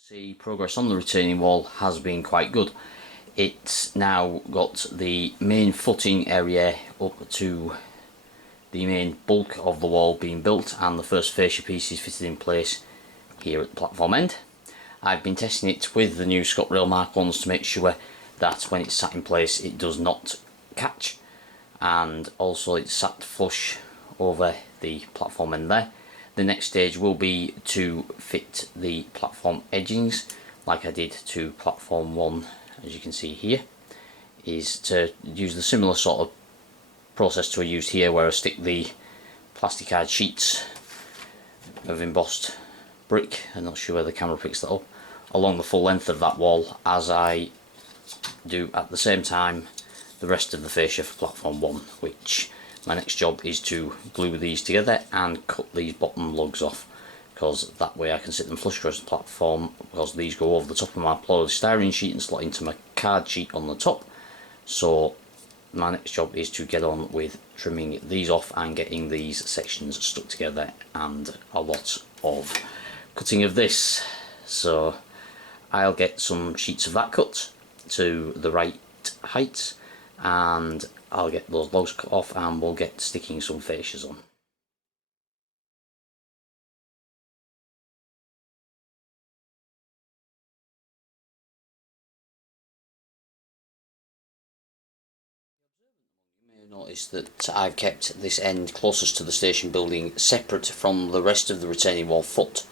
See, progress on the retaining wall has been quite good. It's now got the main footing area up to the main bulk of the wall being built, and the first fascia pieces fitted in place here at the platform end. I've been testing it with the new ScotRail Mark 1s to make sure that when it's sat in place it does not catch, and also it's sat flush over the platform end there. The next stage will be to fit the platform edgings like I did to platform 1, as you can see here, is to use the similar sort of process to I used here, where I stick the plastic hard sheets of embossed brick, I'm not sure where the camera picks that up, along the full length of that wall, as I do at the same time the rest of the fascia for platform 1, which my next job is to glue these together and cut these bottom lugs off, because that way I can sit them flush across the platform, because these go over the top of my polystyrene sheet and slot into my card sheet on the top. So my next job is to get on with trimming these off and getting these sections stuck together, and a lot of cutting of this. So I'll get some sheets of that cut to the right height, and I'll get those logs cut off and we'll get sticking some fascias on. You may have noticed that I've kept this end closest to the station building separate from the rest of the retaining wall foot.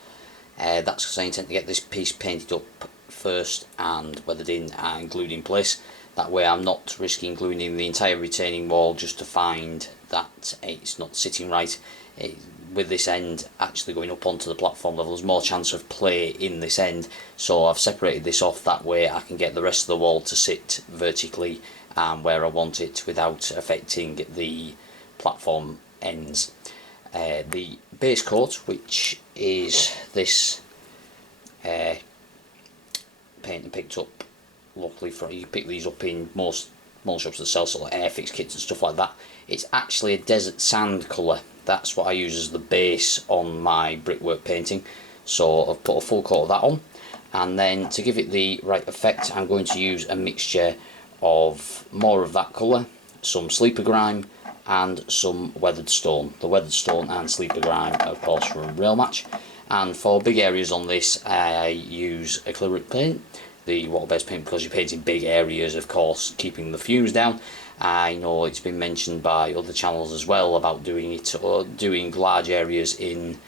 That's because I intend to get this piece painted up first and weathered in and glued in place. That way I'm not risking gluing in the entire retaining wall just to find that it's not sitting right. With this end actually going up onto the platform level, there's more chance of play in this end, so I've separated this off, that way I can get the rest of the wall to sit vertically and where I want it without affecting the platform ends. The base coat, which is this paint I picked up locally from, you pick these up in most shops that sell sort of airfix kits and stuff like that. It's actually a desert sand colour. That's what I use as the base on my brickwork painting, so I've put a full coat of that on, and then to give it the right effect I'm going to use a mixture of more of that colour, some sleeper grime and some weathered stone. The weathered stone and sleeper grime of course from Rail Match, and for big areas on this I use acrylic paint, the water-based paint, because you're painting big areas, of course, keeping the fumes down. I know it's been mentioned by other channels as well about doing it, or doing large areas in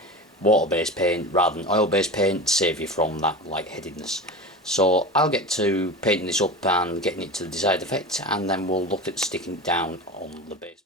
water-based paint rather than oil-based paint to save you from that lightheadedness. So I'll get to painting this up and getting it to the desired effect, and then we'll look at sticking it down on the base.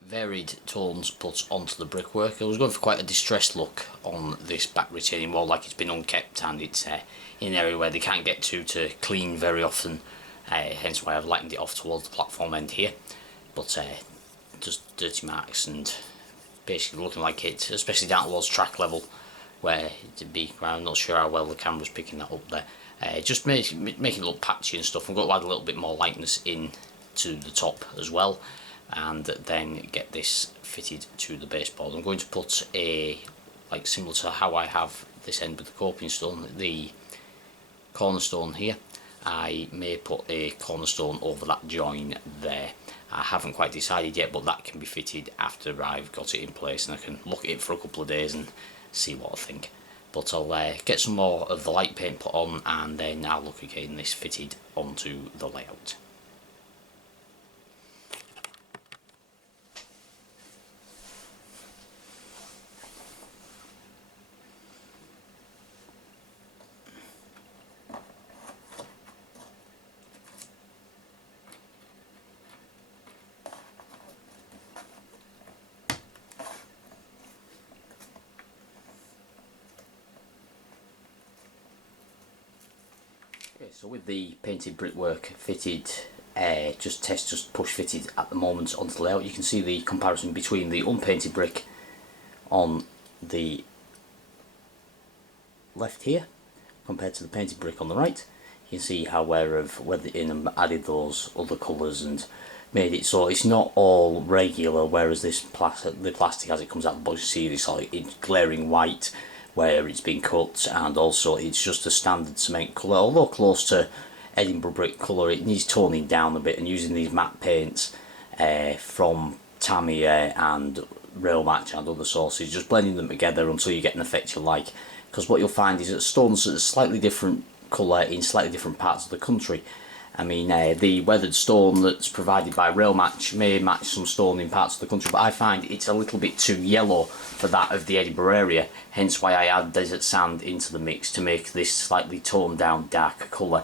Varied tones put onto the brickwork. I was going for quite a distressed look on this back retaining wall, like it's been unkept and it's in an area where they can't get to clean very often, hence why I've lightened it off towards the platform end here. But just dirty marks and basically looking like it, especially down towards track level, where to be. I'm not sure how well the camera's picking that up there. Just making it look patchy and stuff. I'm going to add a little bit more lightness in to the top as well, and then get this fitted to the baseboard. I'm going to put a, like similar to how I have this end with the coping stone, the cornerstone here. I may put a cornerstone over that join there. I haven't quite decided yet, but that can be fitted after I've got it in place, and I can look at it for a couple of days and see what I think. But I'll get some more of the light paint put on, and then I'll look at getting this fitted onto the layout. Okay, so with the painted brickwork fitted, just push fitted at the moment onto the layout, you can see the comparison between the unpainted brick on the left here compared to the painted brick on the right. You can see how whether in added those other colours and made it so it's not all regular, whereas the plastic as it comes out of the box, you see this like glaring white where it's been cut, and also it's just a standard cement colour. Although close to Edinburgh brick colour, it needs toning down a bit, and using these matte paints from Tamiya and Rail Match and other sources, just blending them together until you get an effect you like. Because what you'll find is that stones are a slightly different colour in slightly different parts of the country. I mean, the weathered stone that's provided by Rail Match may match some stone in parts of the country, but I find it's a little bit too yellow for that of the Edinburgh area, hence why I add desert sand into the mix to make this slightly toned down darker colour,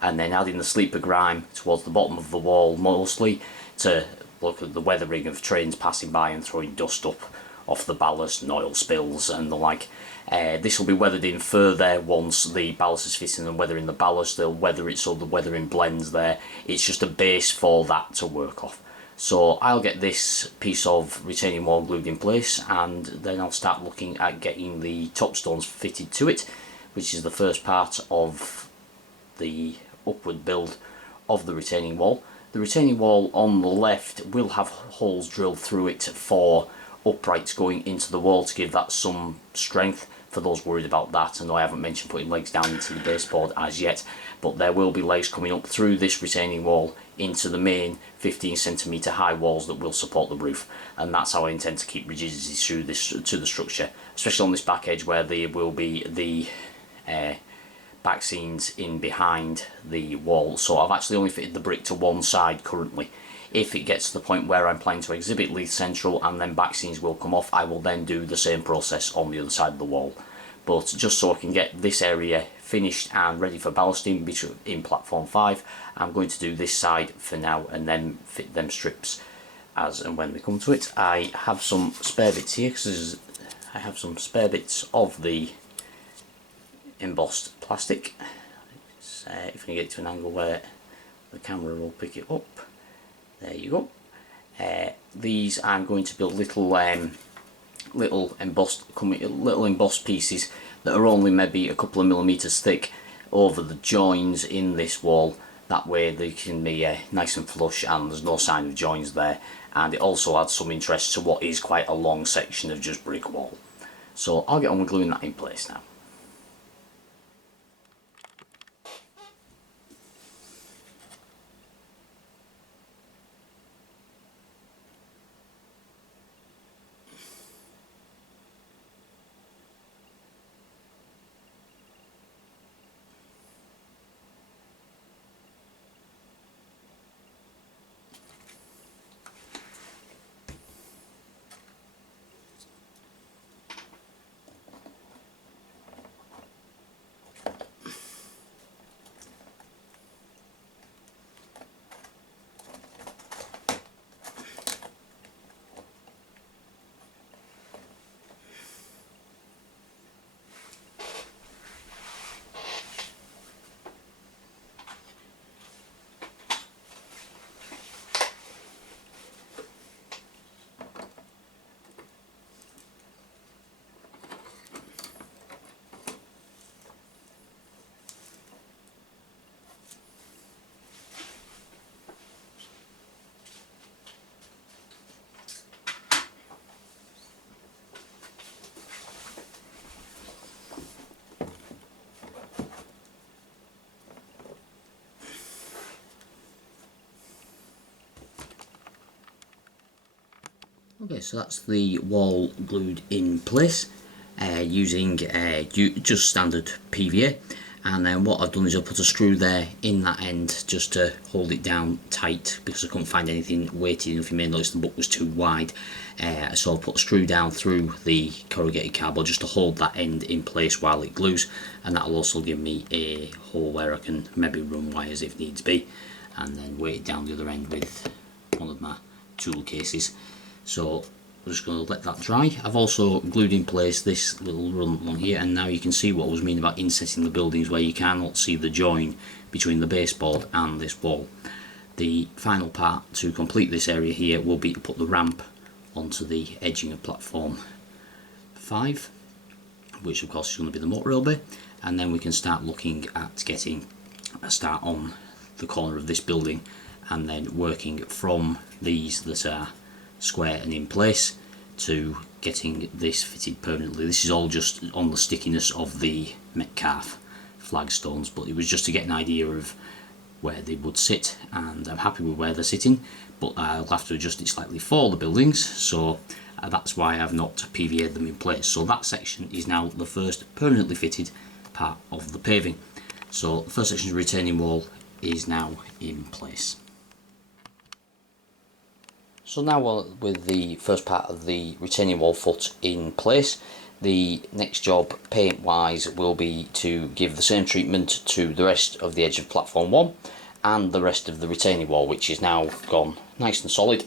and then adding the sleeper grime towards the bottom of the wall mostly to look at the weathering of trains passing by and throwing dust up off the ballast and oil spills and the like. This will be weathered in further once the ballast is fitting and weathering the ballast. They'll weather it so the weathering blends there. It's just a base for that to work off. So I'll get this piece of retaining wall glued in place, and then I'll start looking at getting the top stones fitted to it, which is the first part of the upward build of the retaining wall. The retaining wall on the left will have holes drilled through it for uprights going into the wall to give that some strength. For those worried about that, I know I haven't mentioned putting legs down into the baseboard as yet, but there will be legs coming up through this retaining wall into the main 15cm high walls that will support the roof, and that's how I intend to keep rigidity through this to the structure, especially on this back edge where there will be the back seams in behind the wall. So I've actually only fitted the brick to one side currently. If it gets to the point where I'm planning to exhibit Leith Central and then back seams will come off, I will then do the same process on the other side of the wall. But just so I can get this area finished and ready for ballasting in platform 5, I'm going to do this side for now and then fit them strips as and when they come to it. I have some spare bits here because I have some spare bits of the embossed plastic. If I can get it to an angle where the camera will pick it up. There you go. These I'm going to build little embossed pieces that are only maybe a couple of millimeters thick over the joins in this wall. That way they can be nice and flush and there's no sign of joins there, and it also adds some interest to what is quite a long section of just brick wall. So I'll get on with gluing that in place now. Okay, so that's the wall glued in place using just standard PVA, and then what I've done is I've put a screw there in that end just to hold it down tight because I couldn't find anything weighted enough. You may notice the book was too wide, so I'll put a screw down through the corrugated cardboard just to hold that end in place while it glues, and that'll also give me a hole where I can maybe run wires if needs be, and then weight it down the other end with one of my tool cases. So we're just going to let that dry. I've also glued in place this little run along here, and now you can see what I was meaning about insetting the buildings where you cannot see the join between the baseboard and this wall. The final part to complete this area here will be to put the ramp onto the edging of platform 5, which of course is going to be the motor rail bay, and then we can start looking at getting a start on the corner of this building and then working from these that are square and in place to getting this fitted permanently. This is all just on the stickiness of the Metcalfe flagstones, but it was just to get an idea of where they would sit, and I'm happy with where they're sitting, but I'll have to adjust it slightly for the buildings, so that's why I've not PVA'd them in place. So that section is now the first permanently fitted part of the paving. So the first section of the retaining wall is now in place. So now with the first part of the retaining wall foot in place, the next job paint wise will be to give the same treatment to the rest of the edge of platform 1 and the rest of the retaining wall, which is now gone nice and solid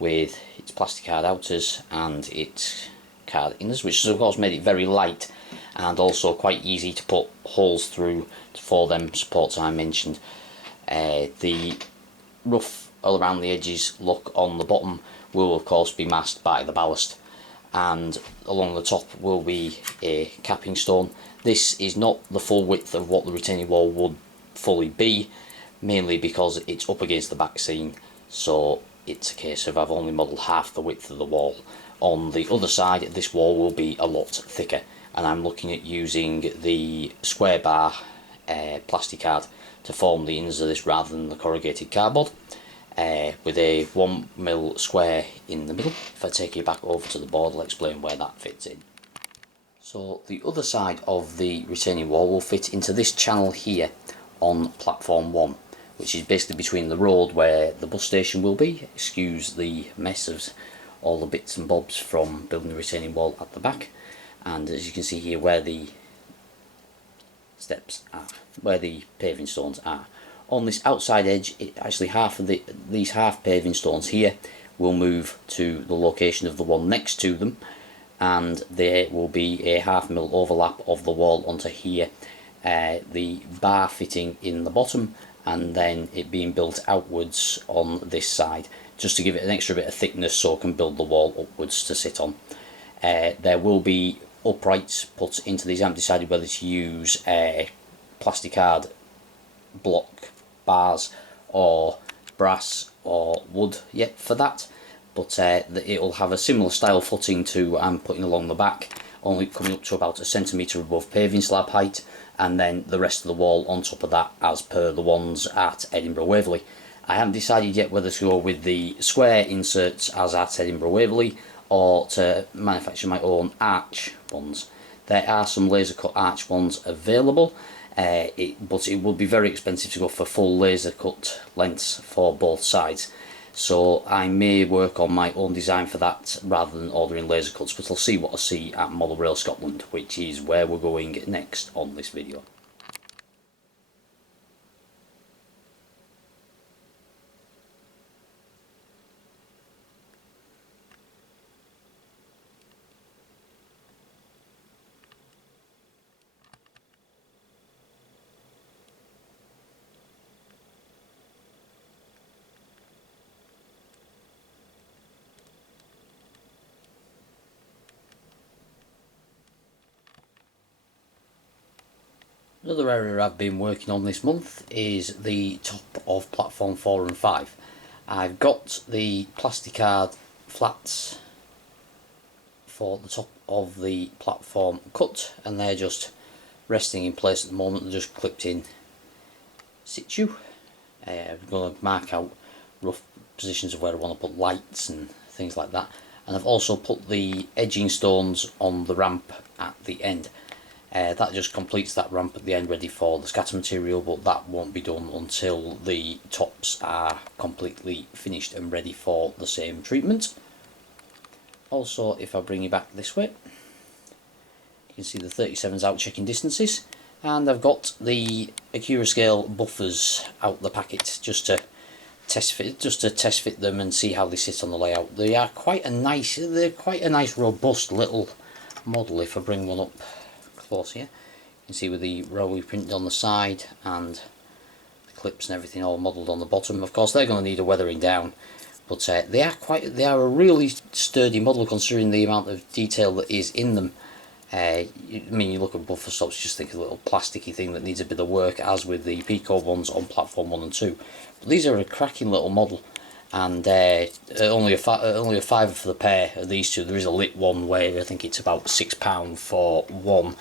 with its plastic card outers and its card inners, which has of course made it very light and also quite easy to put holes through for them supports I mentioned. The rough all around the edges look on the bottom will of course be masked by the ballast, and along the top will be a capping stone. This is not the full width of what the retaining wall would fully be, mainly because it's up against the back seam, so it's a case of I've only modelled half the width of the wall. On the other side this wall will be a lot thicker, and I'm looking at using the square bar plastic card to form the inners of this rather than the corrugated cardboard. With a 1mm square in the middle. If I take you back over to the board, I'll explain where that fits in. So the other side of the retaining wall will fit into this channel here on platform 1, which is basically between the road where the bus station will be. Excuse the mess of all the bits and bobs from building the retaining wall at the back, and as you can see here where the steps are, where the paving stones are. On this outside edge, actually half of these half paving stones here will move to the location of the one next to them, and there will be a 1/2mm overlap of the wall onto here, the bar fitting in the bottom and then it being built outwards on this side just to give it an extra bit of thickness so it can build the wall upwards to sit on. There will be uprights put into these. I haven't decided whether to use plastic card block bars or brass or wood yet for that, but it will have a similar style footing to I'm putting along the back, only coming up to about 1 centimetre above paving slab height, and then the rest of the wall on top of that as per the ones at Edinburgh Waverley. I haven't decided yet whether to go with the square inserts as at Edinburgh Waverley or to manufacture my own arch ones. There are some laser cut arch ones available, but it would be very expensive to go for full laser cut lengths for both sides, so I may work on my own design for that rather than ordering laser cuts, but I'll see what I see at Model Rail Scotland, which is where we're going next on this video. Another area I've been working on this month is the top of platform 4 and 5. I've got the plasticard flats for the top of the platform cut, and they're just resting in place at the moment. They're just clipped in situ. I'm going to mark out rough positions of where I want to put lights and things like that. and I've also put the edging stones on the ramp at the end. That just completes that ramp at the end, ready for the scatter material, but that won't be done until the tops are completely finished and ready for the same treatment. Also, if I bring you back this way, you can see the 37's out checking distances, and I've got the Acura scale buffers out the packet just to test fit them and see how they sit on the layout. They are quite a nice, robust little model. If I bring one up close here, you can see with the railway printed on the side and the clips and everything all modelled on the bottom. Of course, they're going to need a weathering down, but they are a really sturdy model considering the amount of detail that is in them. I mean, you look at buffer stops, just think of a little plasticky thing that needs a bit of work, as with the Pico ones on platform 1 and 2. But these are a cracking little model, and only a fiver for the pair of these two. There is a lit one where I think it's about £6 for one,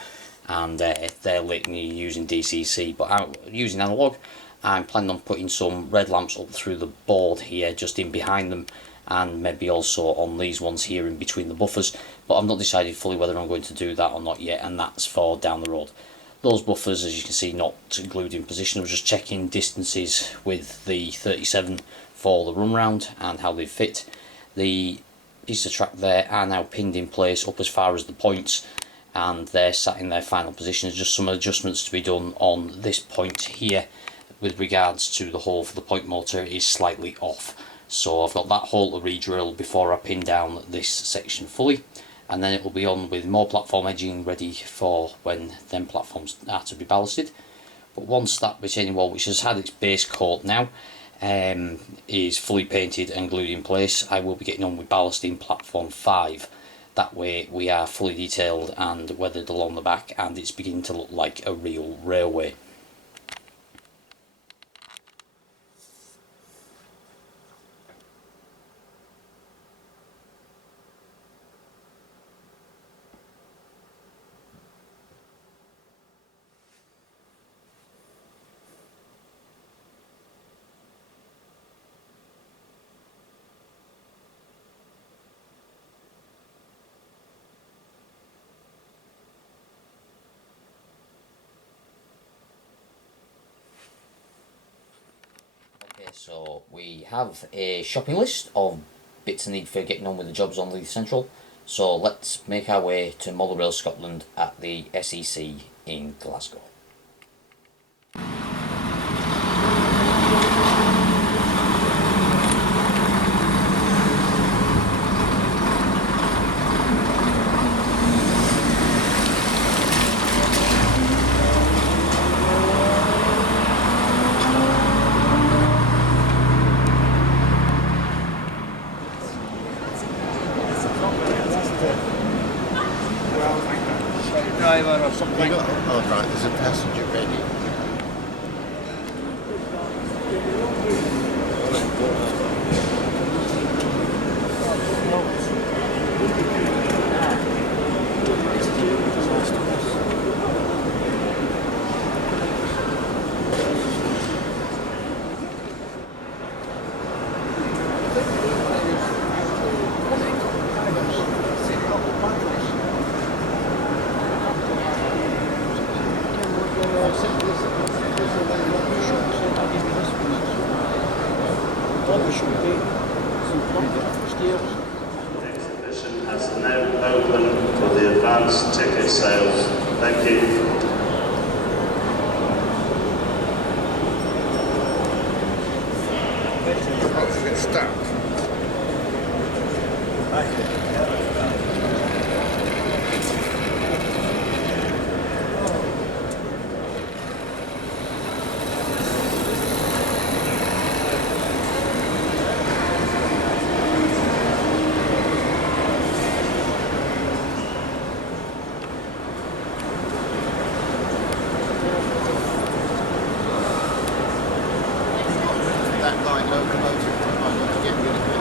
and they're lit and you're using DCC, but I'm using analog. I'm planning on putting some red lamps up through the board here, just in behind them, and maybe also on these ones here in between the buffers, but I've not decided fully whether I'm going to do that or not yet, and that's for down the road. Those buffers, as you can see, not glued in position. I was just checking distances with the 37 for the run round and how they fit. The pieces of track there are now pinned in place up as far as the points, and they're sat in their final positions. Just some adjustments to be done on this point here with regards to the hole for the point motor is slightly off. So I've got that hole to re-drill before I pin down this section fully, and then it will be on with more platform edging ready for when them platforms are to be ballasted. But once that retaining wall, which has had its base coat now, is fully painted and glued in place, I will be getting on with ballasting platform 5. That way we are fully detailed and weathered along the back, and it's beginning to look like a real railway. Okay, so we have a shopping list of bits I need for getting on with the jobs on Leith Central. So let's make our way to Model Rail Scotland at the SEC in Glasgow. Driver or something. Oh right, there's a passenger ready. Exhibition has now opened for the advanced ticket sales. Thank you. It's stuck. That light locomotive, I might want to get rid of it.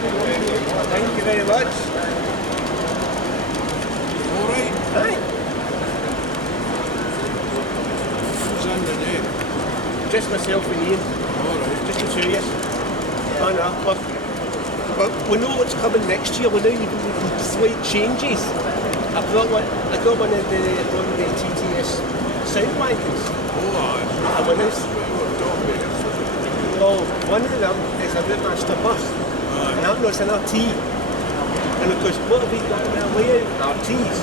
Thank you very much. All right. Aye. Who's in the name? Just myself and Ian. All right. Just the two of us. I know. But we know what's coming next year. We know even the slight changes. I got one of the TTS sound wankers. Oh, aye. And when this, We're talking about well, one of them is a Roadmaster bus. And that was an RT. And of course, what have we got in our layout? RTs.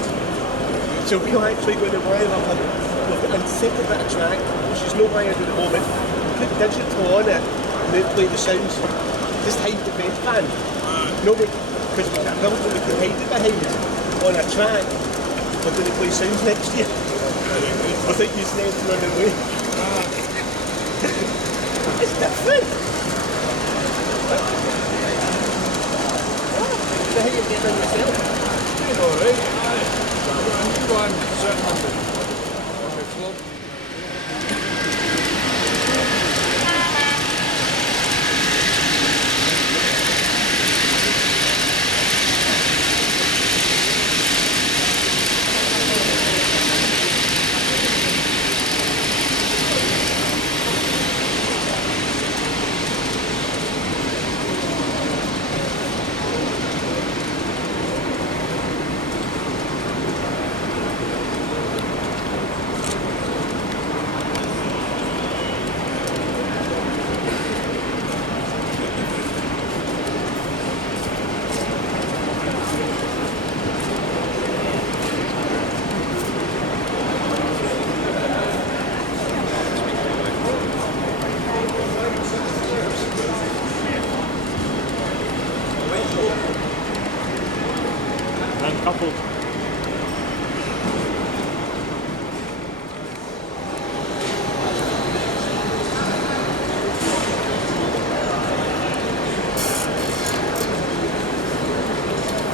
So we're actually going to wire up with a separate bit of track, which is no wired at the moment. Put digital on it and then play the sounds. Just hide the vent fan. No, because we've got a building we can hide it behind on a track. We're going to play sounds next year. I think you said it's running away. It's different. So how you get on yourself? Doing all right. Aye. So I've got a new one sitting on the club. Uncoupled.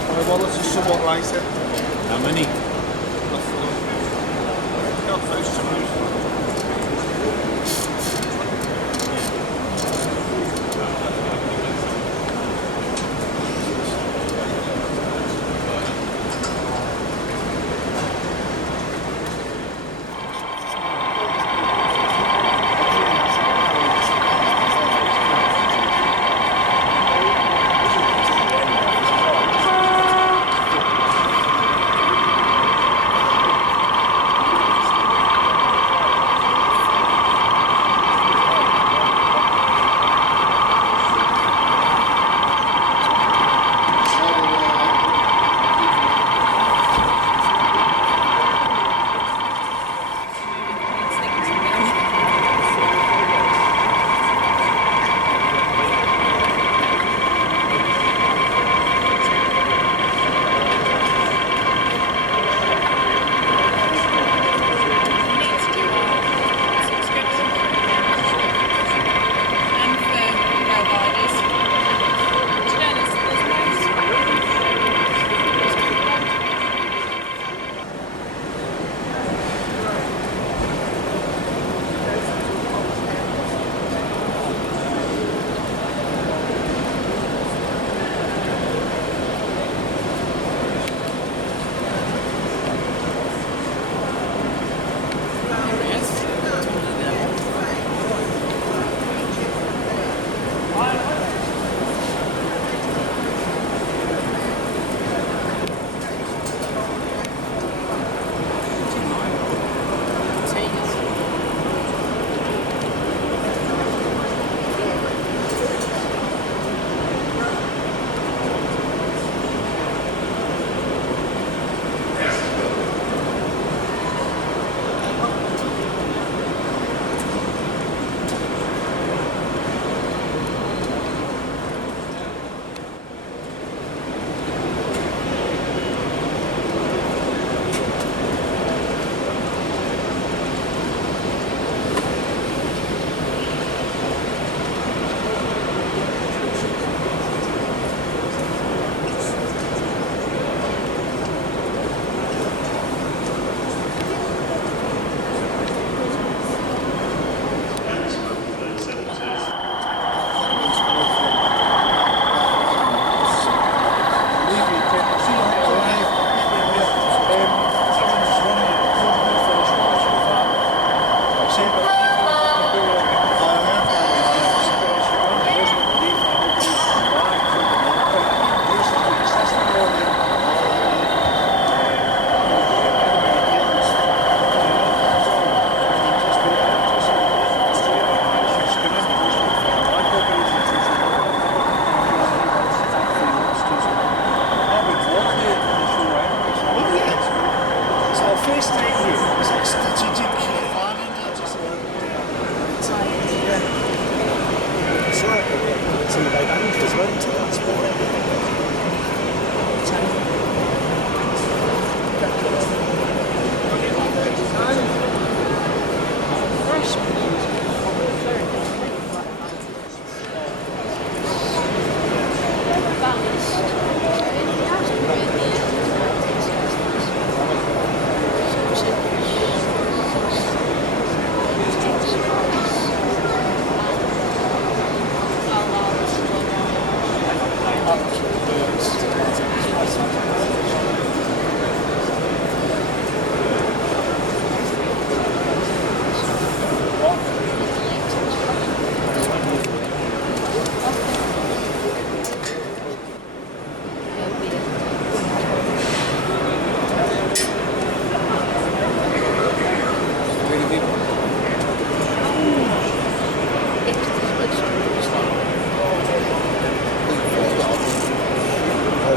My wallet is somewhat lighter. How many? Not first to move.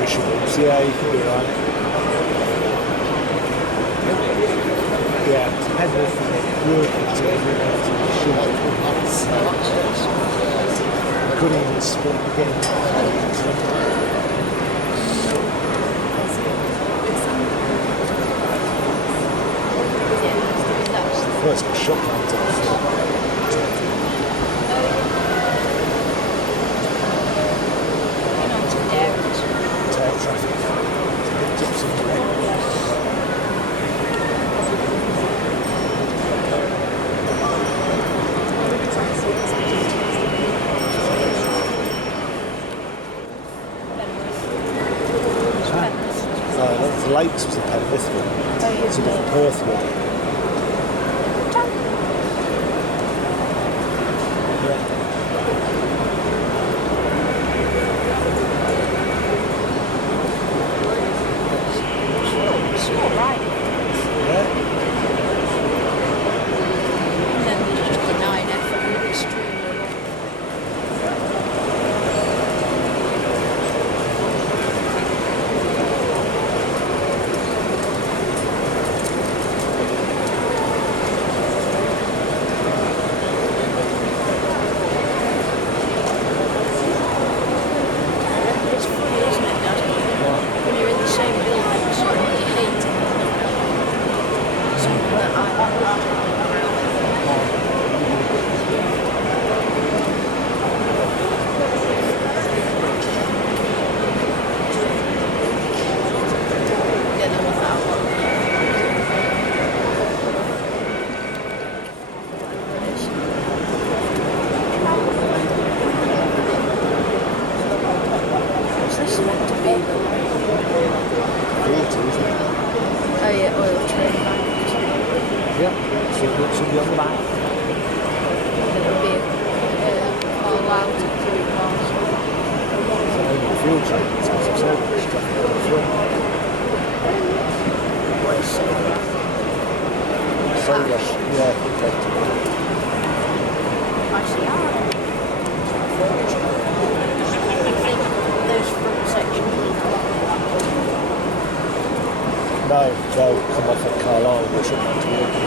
negotiables. Yeah, you can be right. Yeah, depending if you're working to I couldn't even split again. First got shotgun to the floor. Tail traffic. Picked up some rain. The Lakes was the Penrith one. It's a bit of Perth one. They'll come off at Carlisle, which will have to walk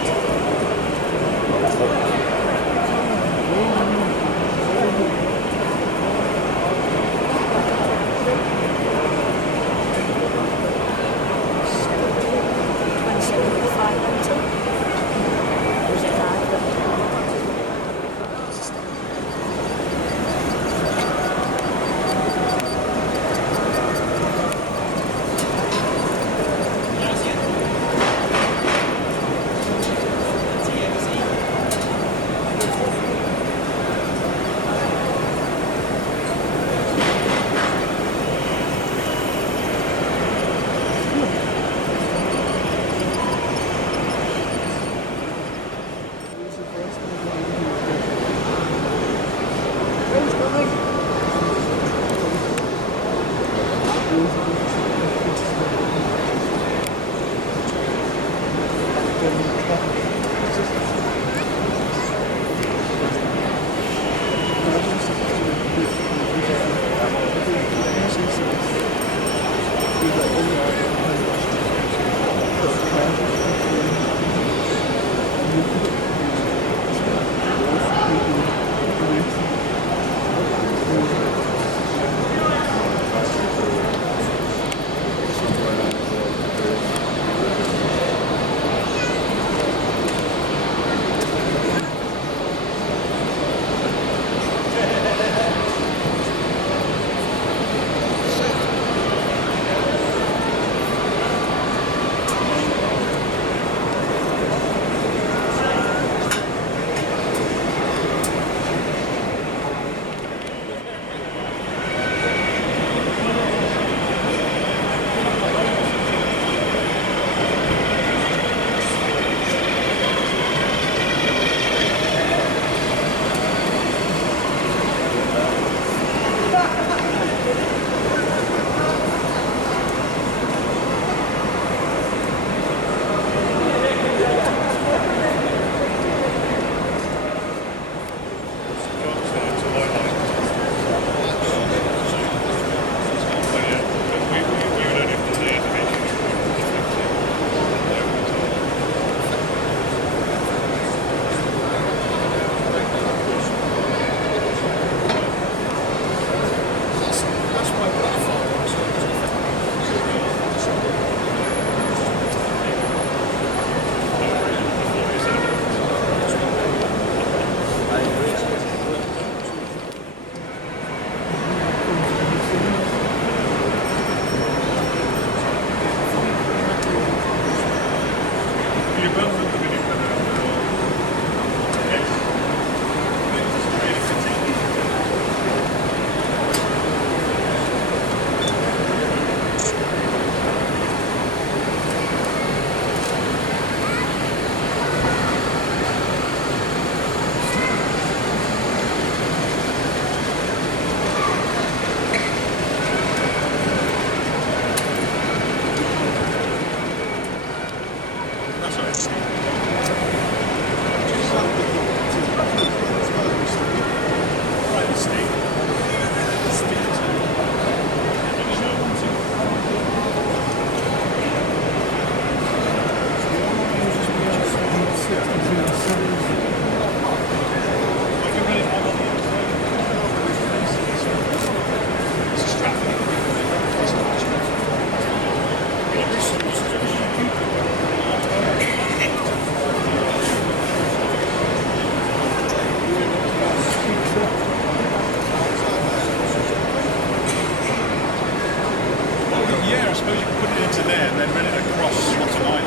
suppose you can put it into there and then run it across onto my line.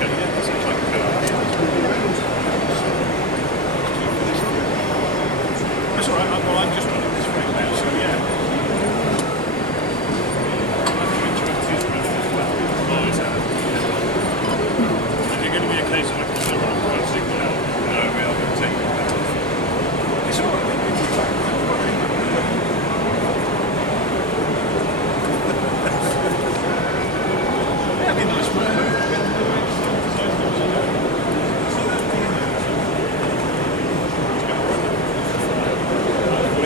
Okay, yeah, that seems like a good idea. That's alright, well I'm just running this right now, so yeah. Is it going to be a case of I can still run a signal out? No, we are going to take it back. It's alright. That'd be nice, wouldn't it?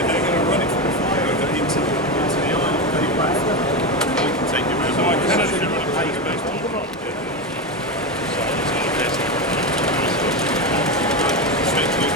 They're going to run it from the flyover into the island anyway. I can take it around. So I can actually run a pace based on the rock. So it's not a case of straight to the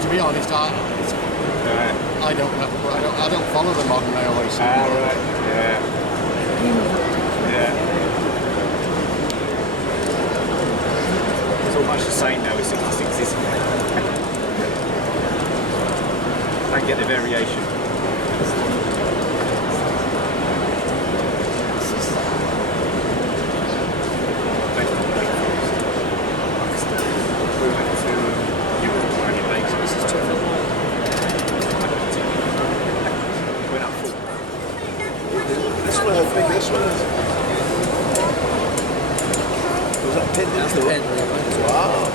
To be honest, I don't know. I don't follow the modern railway scene. Right. Yeah. Yeah. It's all much the same now with 66, isn't it? and get the variation. This one, how big this one is? Was that pinned into it? Wow.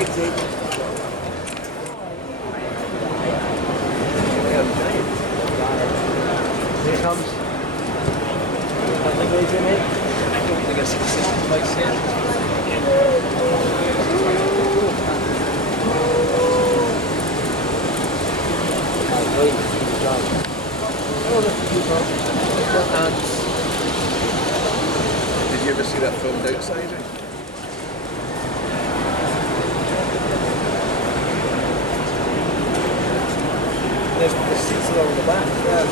Here it comes. I think he's in it. I don't think it's place here. Did you ever see that filmed outside? There's the seats along the back. Yeah,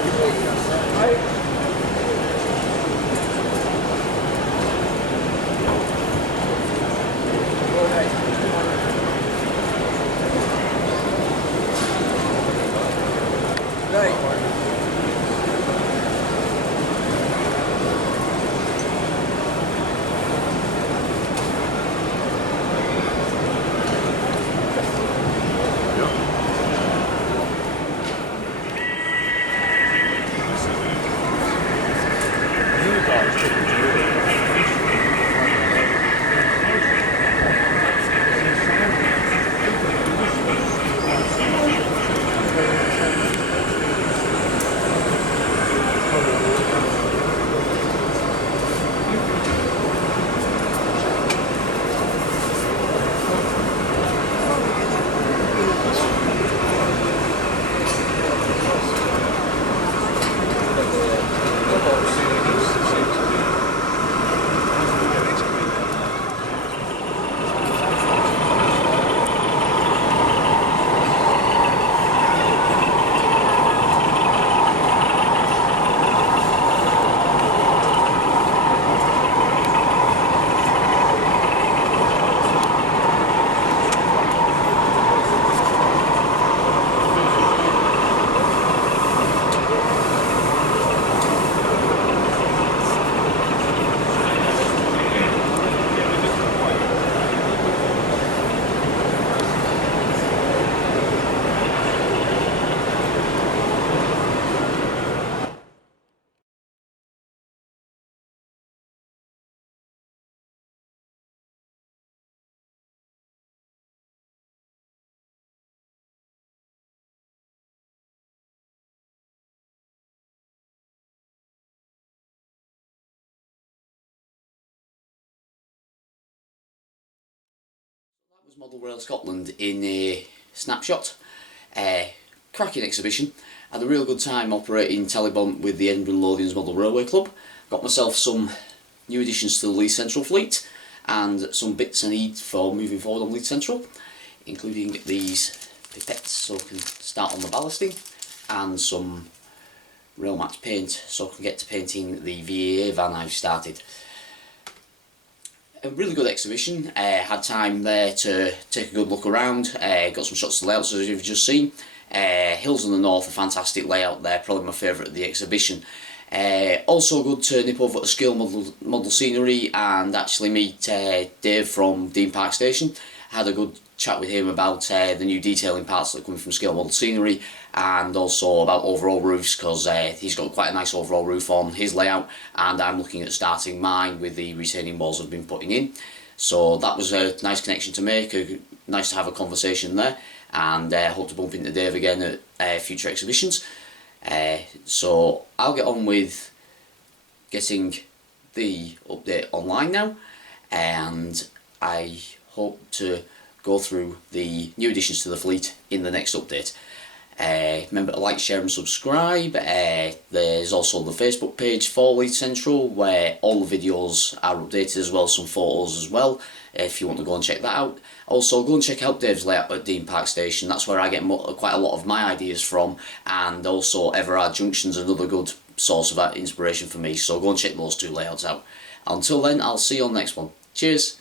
Was Model Rail Scotland in a snapshot. Cracking exhibition. Had a real good time operating Talybont with the Edinburgh Lothians Model Railway Club. Got myself some new additions to the Leith Central fleet and some bits I need for moving forward on Leith Central, including these pipettes so I can start on the ballasting and some rail match paint so I can get to painting the VAA van I've started. A really good exhibition. Had time there to take a good look around. Got some shots of the layouts as you've just seen. Hills in the North, a fantastic layout there, probably my favourite of the exhibition. Also good to nip over to Scale Model Scenery and actually meet Dave from Dean Park Station. Had a good chat with him about the new detailing parts that are coming from Scale Model Scenery, and also about overall roofs, because he's got quite a nice overall roof on his layout, and I'm looking at starting mine with the retaining walls I've been putting in. So that was a nice connection to make, nice to have a conversation there, and hope to bump into Dave again at future exhibitions. So I'll get on with getting the update online now, and I hope to go through the new additions to the fleet in the next update. Remember to like, share and subscribe. There's also the Facebook page for Leith Central where all the videos are updated, as well as some photos as well, if you want to go and check that out. Also go and check out Dave's layout at Dean Park Station. That's where I get quite a lot of my ideas from, and also Everard Junction's another good source of inspiration for me, so go and check those two layouts out. Until then, I'll see you on the next one. Cheers.